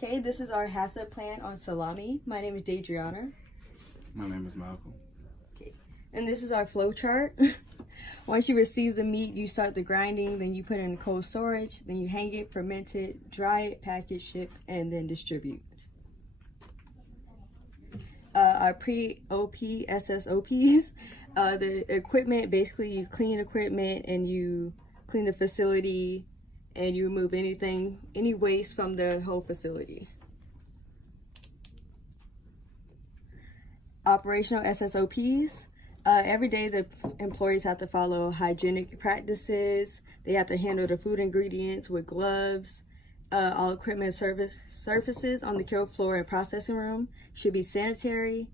Okay, this is our Haccp plan on salami. My name is Daedriona. My name is Malcolm. Okay, and this is our flow chart. Once you receive the meat, you start the grinding, then you put it in cold storage, then you hang it, ferment it, dry it, package, ship, and then distribute. Our pre-OP SSOPs, the equipment, basically you clean equipment and you clean the facility and you remove any waste from the whole facility. Operational SSOPs. Every day the employees have to follow hygienic practices. They have to handle the food ingredients with gloves. All equipment surfaces on the kill floor and processing room should be sanitary.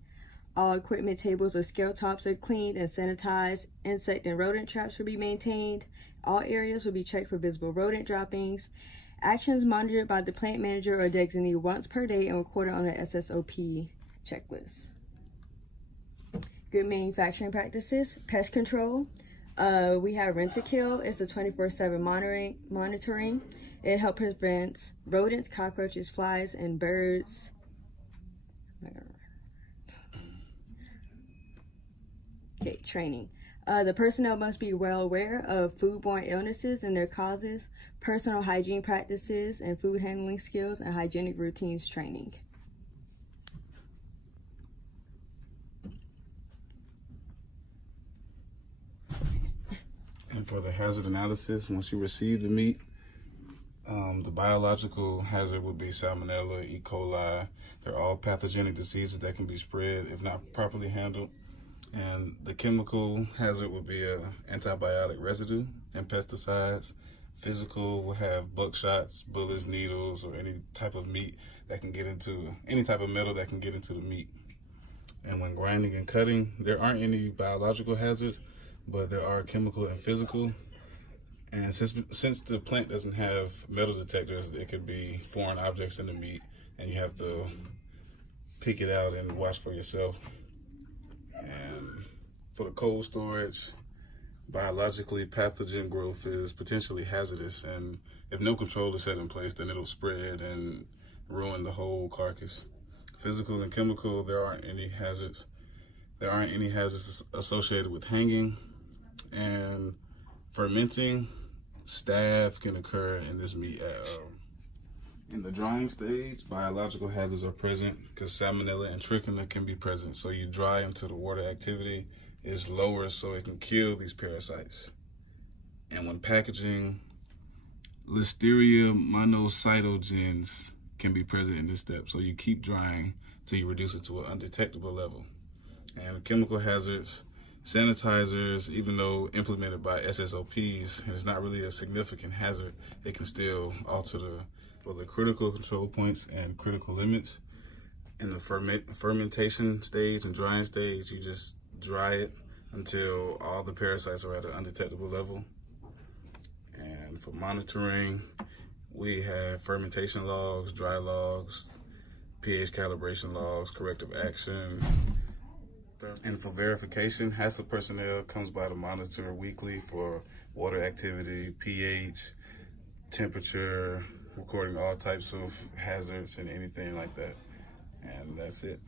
All equipment tables or scale tops are cleaned and sanitized. Insect and rodent traps will be maintained. All areas will be checked for visible rodent droppings. Actions monitored by the plant manager or designee once per day and recorded on the SSOP checklist. Good manufacturing practices. Pest control. We have Rent-A-Kill. It's a 24/7 monitoring. It helps prevent rodents, cockroaches, flies, and birds. Okay, training. The personnel must be well aware of foodborne illnesses and their causes, personal hygiene practices, and food handling skills and hygienic routines training. And for the hazard analysis, once you receive the meat, the biological hazard would be Salmonella, E. coli. They're all pathogenic diseases that can be spread if not properly handled. And the chemical hazard would be antibiotic residue and pesticides. Physical will have buckshots, bullets, needles, or any type of meat that can get into, any type of metal that can get into the meat. And when grinding and cutting, there aren't any biological hazards, but there are chemical and physical. And since the plant doesn't have metal detectors, it could be foreign objects in the meat, and you have to pick it out and watch for yourself. And for the cold storage, biologically pathogen growth is potentially hazardous, and if no control is set in place, then it'll spread and ruin the whole carcass. Physical and chemical, there aren't any hazards. There aren't any hazards associated with hanging. And fermenting, staph can occur in this meat. In the drying stage, biological hazards are present because Salmonella and Trichinella can be present. So you dry until the water activity is lower so it can kill these parasites. And when packaging, Listeria monocytogenes can be present in this step. So you keep drying till you reduce it to an undetectable level. And chemical hazards, sanitizers, even though implemented by SSOPs, and it's not really a significant hazard, it can still alter the critical control points and critical limits. In the fermentation stage and drying stage, you just dry it until all the parasites are at an undetectable level. And for monitoring, we have fermentation logs, dry logs, pH calibration logs, corrective action. And for verification, Haccp personnel comes by to monitor weekly for water activity, pH, temperature, recording all types of hazards and anything like that. And that's it.